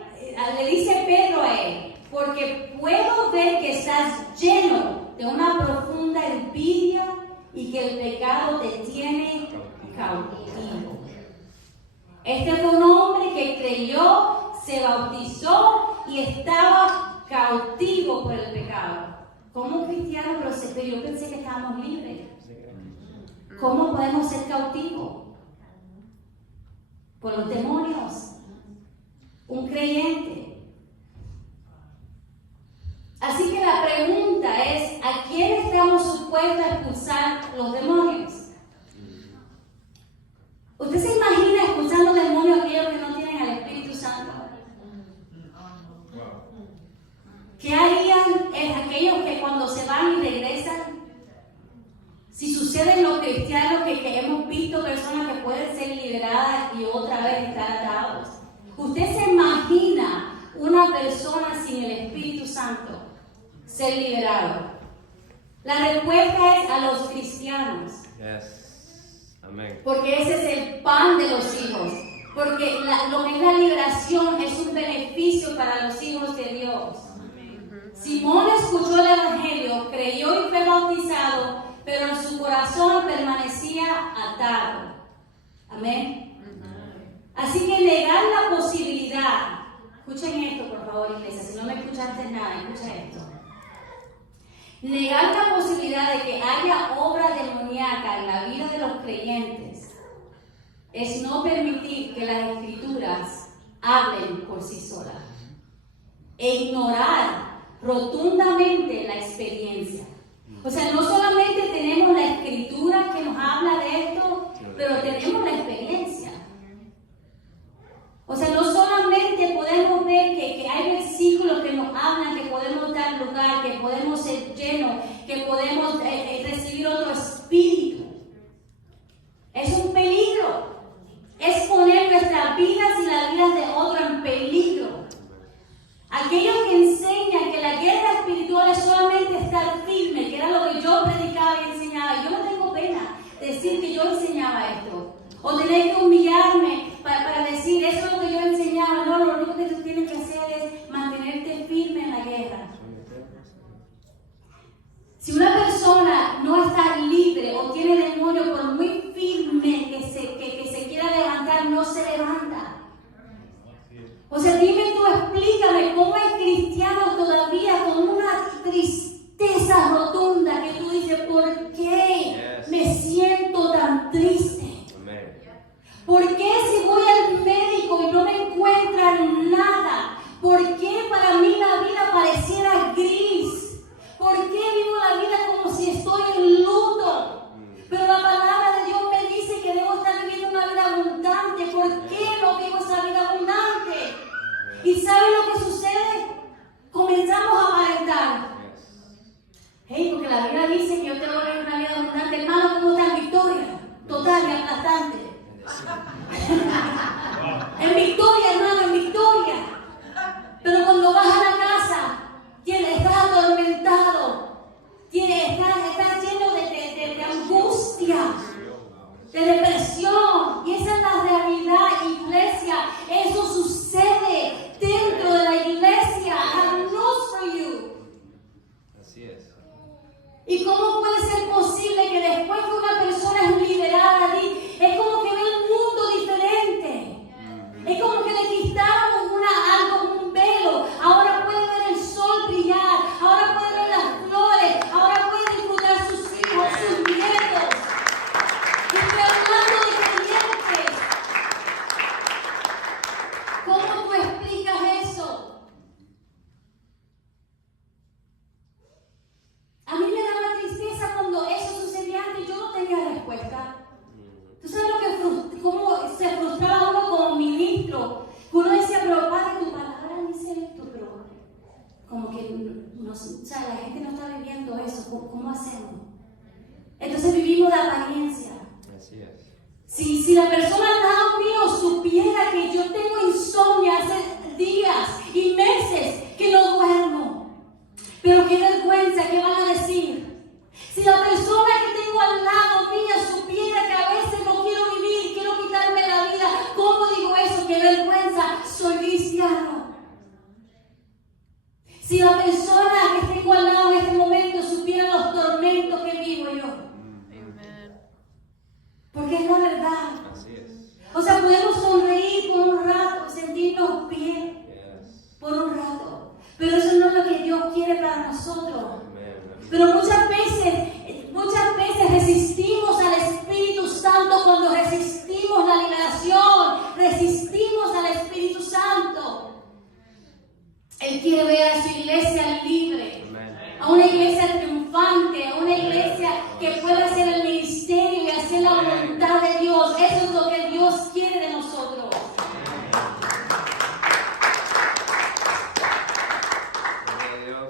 Le dice Pedro a él: porque puedo ver que estás lleno de una profunda envidia y que el pecado te tiene cautivo. Este fue un hombre que creyó, se bautizó y estaba cautivo por el pecado. Como un cristiano, pero yo pensé que estábamos libres. ¿Cómo podemos ser cautivos? Por los demonios. Un creyente. Así que la pregunta es, ¿a quién estamos supuestos a expulsar los demonios? ¿Usted se imagina expulsando demonios a aquellos que no tienen al Espíritu Santo? ¿Qué harían aquellos que cuando se van y regresan? Si sucede en los cristianos que hemos visto personas que pueden ser liberadas y otra vez estar atados. ¿Usted se imagina una persona sin el Espíritu Santo ser liberado? La respuesta es a los cristianos. Yes. Amén. Porque ese es el pan de los hijos. Porque lo que es la liberación es un beneficio para los hijos de Dios. Simón escuchó el Evangelio, creyó y fue bautizado, pero en su corazón permanecía atado. Amén. Así que negar la posibilidad, escuchen esto por favor iglesia, si no me escuchaste nada, escucha esto. Negar la posibilidad de que haya obra demoníaca en la vida de los creyentes es no permitir que las escrituras hablen por sí solas e ignorar rotundamente la experiencia. O sea, no solamente tenemos la escritura que nos habla de esto, pero tenemos la experiencia. O sea, no solamente podemos ver que hay versículos que nos hablan que podemos dar lugar, que podemos ser llenos, que podemos recibir otro espíritu. Es un peligro. Es poner nuestras vidas y las vidas de otros en peligro. Aquellos que enseñan que la guerra espiritual es solamente estar firme, que era lo que yo predicaba y enseñaba. Yo no tengo pena decir que yo enseñaba esto. O tener que humillarme para decir, eso es lo que yo enseñaba. No, lo único que tú tienes que hacer es mantenerte firme en la guerra. Si una persona no está libre o tiene demonio, por muy firme que se quiera levantar, no se levanta. O sea, dime tú, explícame cómo hay cristianos todavía con una tristeza rotunda que tú dices, ¿por qué me siento tan triste? ¿Por qué si voy al médico y no me encuentran nada? ¿Por qué para mí la vida pareciera gris? ¿Por qué vivo la vida como si estoy en luto? Pero la palabra de Dios me dice que debo estar viviendo una vida abundante. ¿Por qué no vivo esa vida abundante? ¿Y saben lo que sucede? Comenzamos a aparentar. Hey, porque la Biblia dice que yo tengo que vivir una vida abundante. Hermano, ¿cómo está en victoria? Total y aplastante. En victoria, hermano, en victoria. Pero cuando vas a la casa, estás atormentado, estás lleno de angustia, de depresión. Y esa es la realidad, iglesia. Eso sucede dentro de la iglesia. I have news for you. Así es. ¿Y cómo puede ser posible que después que una persona es liberada, es como que ve el mundo diferente? Es como que le quitaron algo, un velo. Ahora puede ver el sol brillar. Ahora puede ver las flores. Ahora puede disfrutar sus hijos, sus nietos. Y estoy hablando de creyentes. ¿Cómo tú explicas eso? A mí me daba tristeza cuando eso sucedía antes. Yo no tenía respuesta. ¿Tú sabes cómo se frustraba uno como ministro? Uno decía, pero padre, tu palabra dice esto, pero como que no, o sea, la gente no está viviendo eso. ¿Cómo hacemos? Entonces vivimos de apariencia. Así es. Si la persona al lado mío supiera que yo tengo insomnio hace días y meses que no duermo, pero qué vergüenza, ¿qué van a decir? Si la persona que tengo al lado mía supiera que a veces no quiero vivir, quiero quitarme la vida, ¿cómo digo eso? ¡Qué vergüenza! Soy cristiano. Si la persona que tengo al lado en este momento supiera los tormentos que vivo yo. Amen. quiere ver a su iglesia libre, Amen. a una iglesia triunfante, a una iglesia que pueda hacer el ministerio y hacer la voluntad de Dios. Eso es lo que Dios quiere de nosotros. Gloria a Dios.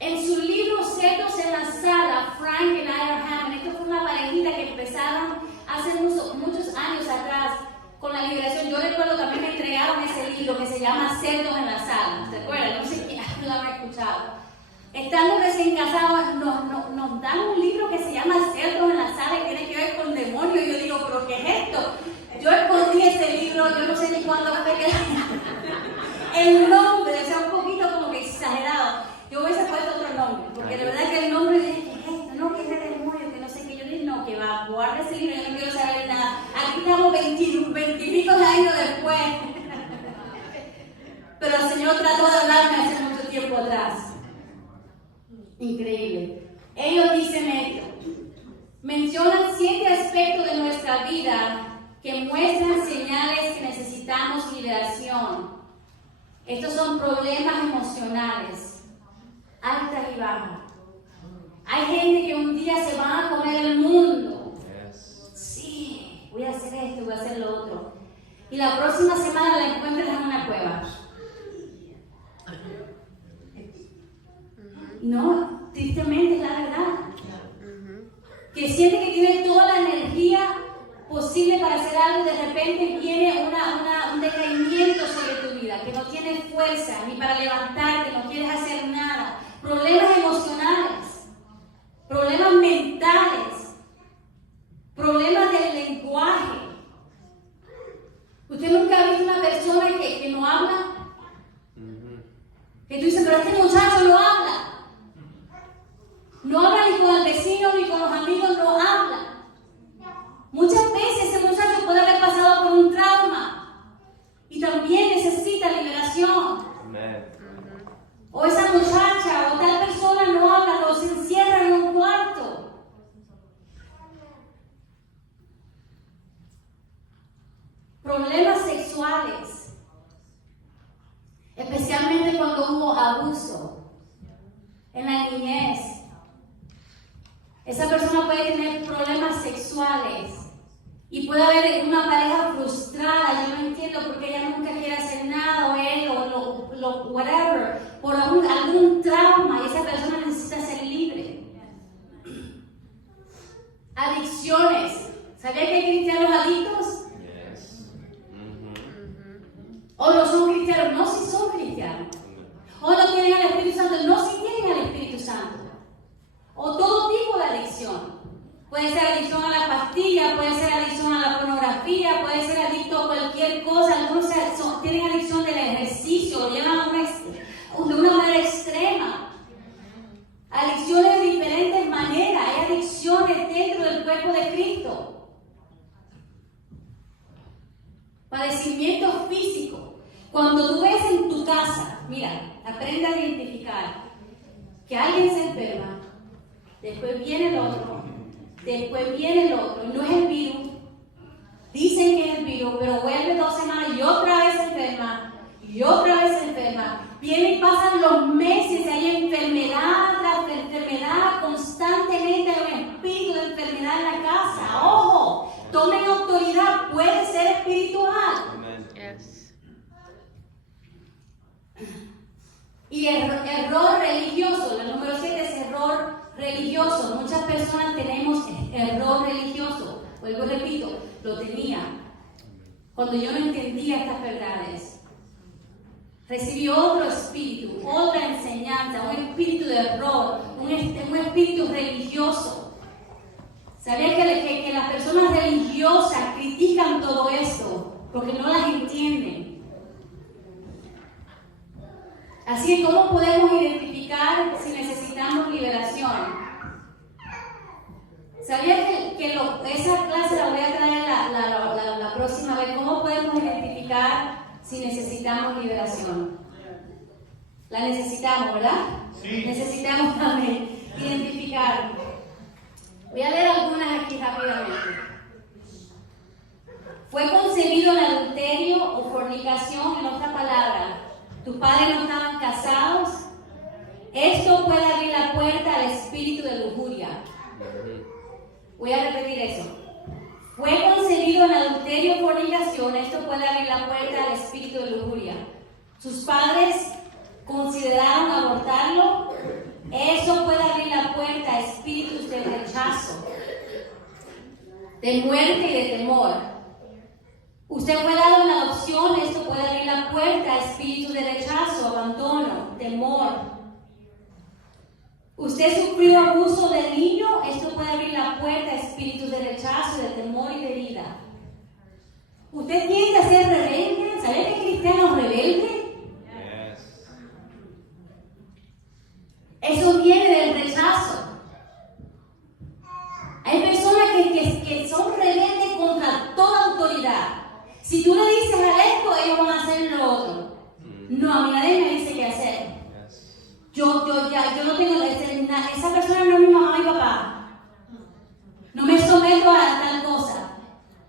En su libro Cerdos en la Sala, Frank y Ira Hammond, esto fue una parejita que empezaron hace muchos años atrás con la liberación. Yo recuerdo también me entregaron ese libro que se llama Cerdos en la Sala. ¿Se acuerdan? No sé quién lo habrá escuchado. Estando recién casados, nos dan un libro que se llama Cerdos en la Sala y tiene que ver con demonios. Y yo digo, ¿pero qué es esto? Yo escondí ese libro, yo no sé ni cuándo fue que el nombre, o sea, un poquito como que exagerado. Yo hubiese puesto otro nombre, porque de verdad que el nombre dije, ¿qué es esto? No, que es el demonio, que no sé qué. Yo dije, no, que va, guarda ese libro, yo no quiero saber nada. Aquí estamos 20 y pico de años después. Pero el Señor trató de hablarme hace mucho tiempo atrás. Increíble. Ellos dicen esto. Mencionan 7 aspectos de nuestra vida que muestran señales que necesitamos liberación. Estos son problemas emocionales, altas y bajas. Hay gente que un día se van a comer el mundo. Yes. Sí, voy a hacer esto, voy a hacer lo otro. Y la próxima semana la encuentras en una cueva. No, tristemente es la verdad. Que siente que tiene toda la energía posible para hacer algo y de repente viene un decaimiento sobre tu vida, que no tienes fuerza ni para levantarte, no quieres hacer nada. Problemas emocionales, problemas mentales, problemas del lenguaje. ¿Usted nunca ha visto una persona que no habla? Que tú dices, pero este muchacho no habla. No habla ni con el vecino ni con los amigos, no habla. Muchas veces ese muchacho puede haber pasado por un trauma y también necesita liberación. Amen. O esa muchacha o tal persona no habla, los encierra en un cuarto. Problemas sexuales, especialmente cuando hubo abuso en la niñez. Esa persona puede tener problemas sexuales y puede haber una pareja frustrada. Yo no entiendo por qué ella nunca quiere hacer nada, o él, o whatever, por algún trauma, y esa persona necesita ser libre. Adicciones. ¿Sabía que hay cristianos adictos? Yes. ¿O no son cristianos? No, si son cristianos. ¿O no tienen al Espíritu Santo? No, si tienen al Espíritu Santo. O todo tipo de adicción. Puede ser adicción a la pastilla, puede ser adicción a la pornografía, puede ser adicto a cualquier cosa. Algunos tienen adicción del ejercicio, lo llevan de una manera extrema. Adicciones de diferentes maneras. Hay adicciones dentro del cuerpo de Cristo. Padecimiento físico. Cuando tú ves en tu casa, mira, aprende a identificar que alguien se enferma, después viene el otro, después viene el otro, no es el virus, dicen que es el virus, pero vuelve 2 semanas y otra vez se enferma, y otra vez se enferma. Vienen y pasan los meses, hay enfermedad tras enfermedad, constantemente hay un espíritu de enfermedad en la casa. ¡Ojo! Tomen autoridad, puede ser espiritual. Amen. Yes. Y error religioso, el número 7 es error religioso. Muchas personas tenemos error religioso. Vuelvo y repito, lo tenía. Cuando yo no entendía estas verdades, recibí otro espíritu, otra enseñanza, un espíritu de error, un espíritu religioso. ¿Sabías que las personas religiosas critican todo esto porque no las entienden? Así que, ¿cómo podemos identificar si necesitamos liberación? ¿Sabías que esa clase la voy a traer la próxima vez? ¿Cómo podemos identificar si necesitamos liberación? La necesitamos, ¿verdad? Sí. Necesitamos también identificar. Voy a leer algunas aquí rápidamente. Fue concebido en adulterio o fornicación fornicación, en otra palabra, tus padres no estaban casados, esto puede abrir la puerta al espíritu de lujuria. Voy a repetir eso. Fue concebido en adulterio o fornicación, esto puede abrir la puerta al espíritu de lujuria. Sus padres consideraron abortarlo, eso puede abrir la puerta a espíritus de rechazo, de muerte y de temor. Usted fue dado en adopción, esto puede abrir la puerta a espíritus de rechazo, abandono, temor. Usted sufrió abuso de niño, esto puede abrir la puerta a espíritus de rechazo, de temor y de herida. Usted tiende a ser rebelde, ¿sabe qué cristiano rebelde? Yes. Eso viene del rechazo. Hay personas que son rebeldes contra toda autoridad. Si tú le dices a esto, ellos van a hacer lo otro. No, a mí nadie me dice qué hacer. Yo no tengo, esa persona no es mi mamá y mi papá. No me someto a tal cosa.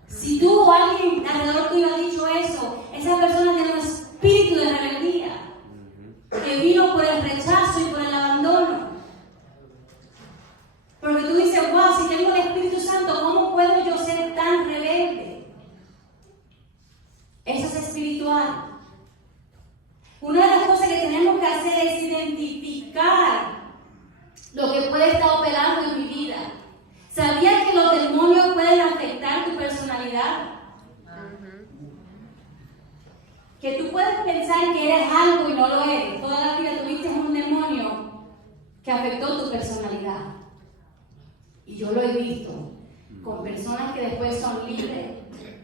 Si tú o alguien alrededor tuyo ha dicho eso, esa persona tiene un espíritu de rebeldía que vino por el rechazo y por el abandono. Porque tú dices, wow, si tengo el Espíritu Santo, ¿cómo puedo yo ser tan rebelde? Eso es espiritual. Una de las cosas que tenemos que hacer es identificar lo que puede estar operando en mi vida. ¿Sabías que los demonios pueden afectar tu personalidad? Que tú puedes pensar que eres algo y no lo eres. Toda la vida tuviste un demonio que afectó tu personalidad. Y yo lo he visto con personas que después son libres,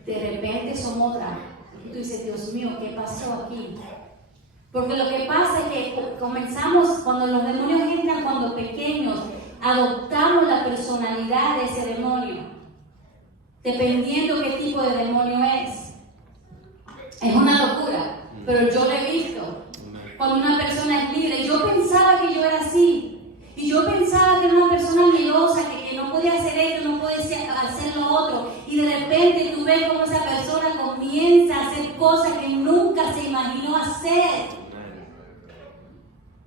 de repente son otras. Y tú dices, Dios mío, ¿qué pasó aquí? Porque lo que pasa es que comenzamos, cuando los demonios entran cuando pequeños, adoptamos la personalidad de ese demonio, dependiendo qué tipo de demonio es. Es una locura, pero yo lo he visto. Cuando una persona es libre, yo pensaba que yo era así, y yo pensaba que era una persona miedosa, que no podía hacer esto, no podía hacer lo otro, y de repente tú ves cómo esa persona comienza a hacer cosas que nunca se imaginó hacer.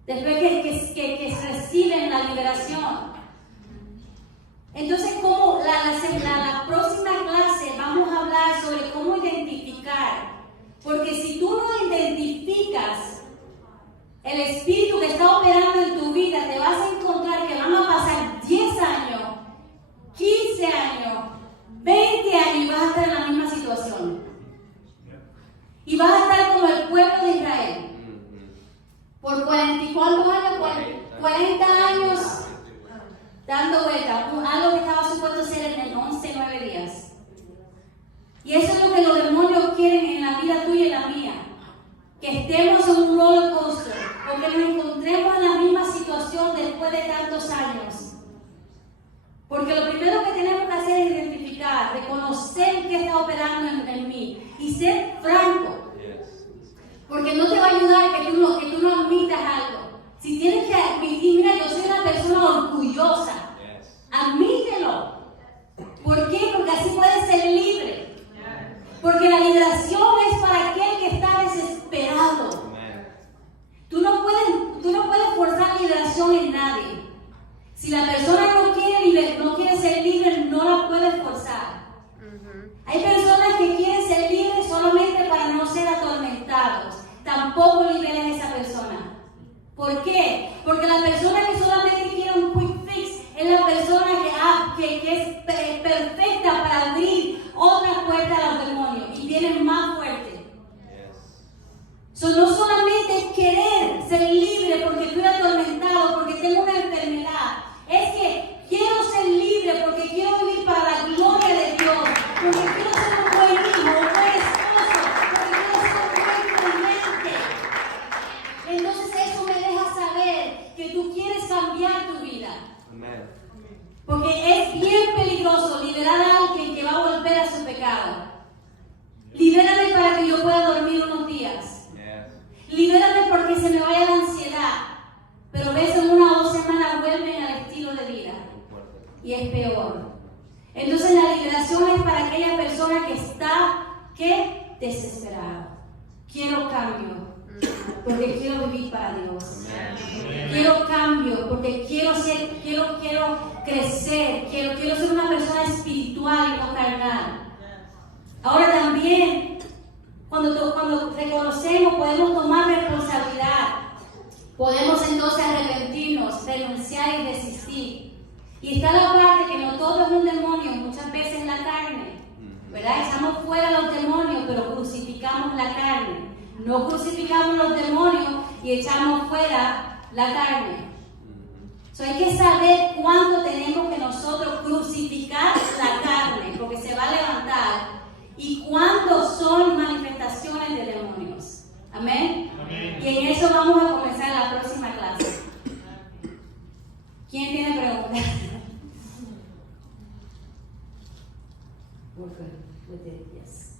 Después que reciben la liberación. Entonces, como la próxima clase vamos a hablar sobre cómo identificar. Porque si tú no identificas el espíritu que está operando en tu vida, te vas a encontrar que van a pasar 10 años, 15 años, 20 años y vas a estar en la misma situación. Y vas a estar como el pueblo de Israel. Por 40 años, 40 años dando vueltas, algo que estaba supuesto ser en 11, 9 días. Y eso es lo que los demonios quieren en la vida tuya y la mía. Que estemos en un roller coaster, o que nos encontremos en la misma situación después de tantos años. Porque lo primero que tenemos que hacer es identificar, reconocer qué está operando en mí y ser franco. Porque no te va a ayudar que tú no admitas algo. Si tienes que admitir, mira, yo soy una persona orgullosa, admítelo. ¿Por qué? Porque así puedes ser libre. Porque la liberación es para aquel que está desesperado. Tú no puedes forzar liberación en nadie. Si la persona no quiere ser libre, no la puedes forzar. Hay personas que quieren ser libres solamente para no ser atormentados. Tampoco liberes a esa persona. ¿Por qué? Porque la persona que solamente quiere un quick fix es la persona que es perfecta para abrir otras puertas a los demonios y viene más fuerte. No solamente es querer ser libre porque estoy atormentado, porque tengo una enfermedad. Es que quiero ser libre porque quiero vivir para la gloria de Dios, porque quiero ser un buen hijo, un buen esposo, porque quiero ser un buen creyente. Entonces eso me deja saber que tú quieres cambiar tu vida. Porque es bien peligroso liberar a alguien que va a volver a su pecado. Libérame para que yo pueda dormir unos días. Libérame porque se me vaya la ansiedad. Pero ves, en 1 o 2 semanas vuelven al estilo de vida. Y es peor. Entonces la liberación es para aquella persona que está, ¿qué? Desesperada. porque quiero crecer, quiero ser una persona espiritual y no carnal. Ahora también, cuando reconocemos, podemos tomar responsabilidad. Podemos entonces arrepentirnos, renunciar y resistir. Y está la parte que no todo es un demonio, muchas veces la carne, ¿verdad? Echamos fuera los demonios, pero crucificamos la carne. No crucificamos los demonios y echamos fuera la carne. Hay que saber cuándo tenemos que nosotros crucificar la carne, porque se va a levantar, y cuándo son manifestaciones de demonios. Amén. Amén. Y en eso vamos a comenzar la próxima clase. ¿Quién tiene preguntas? We're good with it, yes.